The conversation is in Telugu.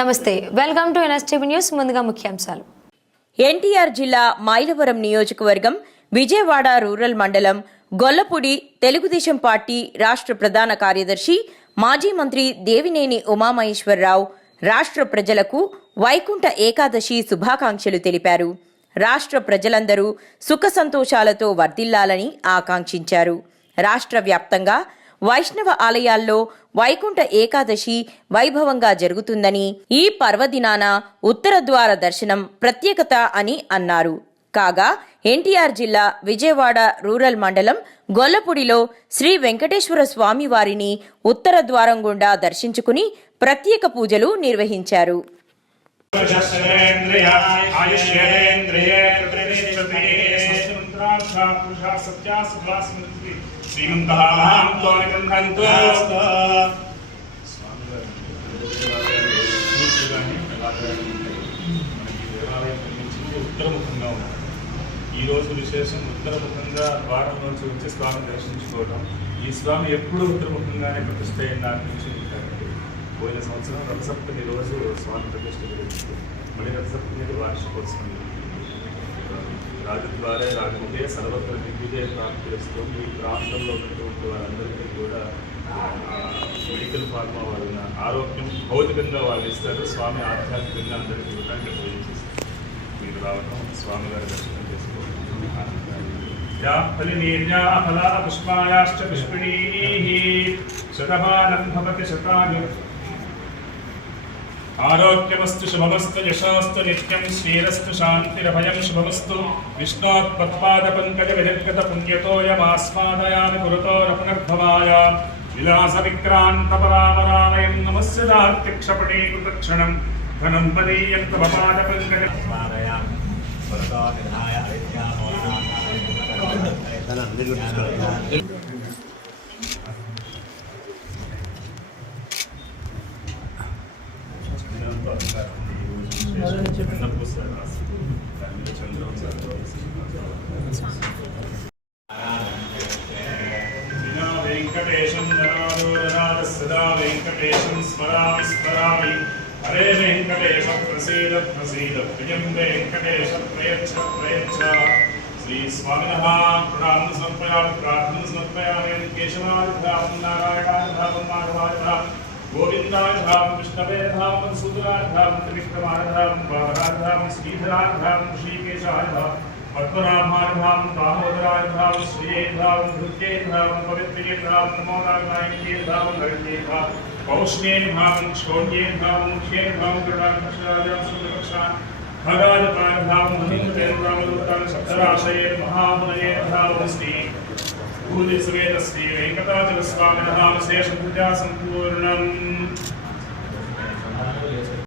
నమస్తే, వెల్కమ్ టు ఎన్ఎస్టీవీ న్యూస్. ముందుగా ముఖ్యాంశాలు. ఎన్టీఆర్ జిల్లా మైలవరం నియోజకవర్గం విజయవాడ రూరల్ మండలం గొల్లపూడి తెలుగుదేశం పార్టీ రాష్ట్ర ప్రధాన కార్యదర్శి మాజీ మంత్రి దేవినేని ఉమామహేశ్వరరావు రాష్ట్ర ప్రజలకు వైకుంఠ ఏకాదశి శుభాకాంక్షలు తెలిపారు. రాష్ట్ర ప్రజలందరూ సుఖ సంతోషాలతో వర్ధిల్లాలని ఆకాంక్షించారు. రాష్ట్ర వ్యాప్తంగా వైష్ణవ ఆలయాల్లో వైకుంఠ ఏకాదశి వైభవంగా జరుగుతుందని, ఈ పర్వదినాన ఉత్తర ద్వార దర్శనం ప్రత్యేకత అని అన్నారు. కాగా ఎన్టీఆర్ జిల్లా విజయవాడ రూరల్ మండలం గొల్లపూడిలో శ్రీ వెంకటేశ్వర స్వామి వారిని ఉత్తర ద్వారం గుండా దర్శించుకుని ప్రత్యేక పూజలు నిర్వహించారు. ఉత్తరముఖంగా ఉంది. ఈ రోజు విశేషం ఉత్తరముఖంగా ద్వారం నుంచి వచ్చి స్వామిని దర్శించుకోవడం. ఈ స్వామి ఎప్పుడూ ఉత్తరముఖంగానే ప్రతిష్ట అయిన నుంచి ఉంటారండి. పోయిన సంవత్సరం రథసప్తమి రోజు స్వామి ప్రతిష్ట జరిగింది. మళ్ళీ రథసప్తమి వార్షికోత్సవం. రాజద్వారే రాకపోతే సర్వత్ర దిగ్విజయ ప్రాప్తి చేస్తూ ఈ ప్రాంతంలో ఉన్నటువంటి వారందరికీ కూడా మెడికల్ ఫార్మా వాళ్ళ ఆరోగ్యం భౌతికంగా వాళ్ళు ఇస్తారు. స్వామి ఆధ్యాత్మికంగా అందరికీ ఇవ్వడానికి ప్రయత్నిస్తారు. మీరు రావడం, స్వామి గారి దర్శనం చేసుకోవడం. పుష్పాయాశ్చ పుష్పిణీః శతమానం భవతి శతాని. ఆరోగ్యమస్తు శుభమస్తు యశోస్తు నిత్యం శ్రీరస్తు శాంతిరభయం శుభమస్తు. విష్ణోత్పత్పాద పంకజ విజగత పుణ్యతోయమాస్మాదయామి కురుతో రపునర్భవాయ. విలాస విక్రాంత పరావరాలయం నమస్య దాత్యక్షపణీకృతక్షణం ధనం పదీయం తవ పాద పంకజ. వెంకటేశం సదా వెంకటేశం స్మరామి స్మరామి. హరే వెంకటేశ ప్రసీద ప్రసీద ప్రియం వెంకటేశ ప్రయచ్చ ప్రయచ్చ. శ్రీ స్వామినః ప్రణామం సమర్పయామి, ప్రార్థన సమర్పయామి. కేశవార్ధాం నారాయణార్ధాం మాధవార్ధాం గోవిందార్ధాం విష్ణవేర్ధాం మధుసూదనార్ధాం త్రివిక్రమార్ధాం బాలరార్ధాం శ్రీధరార్ధాం శ్రీకేశార్ధాం పద్మనాభార్ధాం దామోదరార్ధాం శ్రీయేర్ధాం ధృత్యేర్ధాం పవిత్రేర్ధాం నమోదార్ధాం హరిణ్యేర్ధాం పౌష్ణేర్ధాం క్షోణ్యేర్ధాం ముఖ్యేర్ధాం గరుడాక్షరాజాం సుందరక్షాన్ భగవద్పార్ధాం మహింద్రేర్ధాం సప్తరాశయేర్ మహామునయేర్ధాం శ్రీ భూది సమేత శ్రీ వెంకటాచల స్వామినః విశేష పూజా సంపూర్ణం.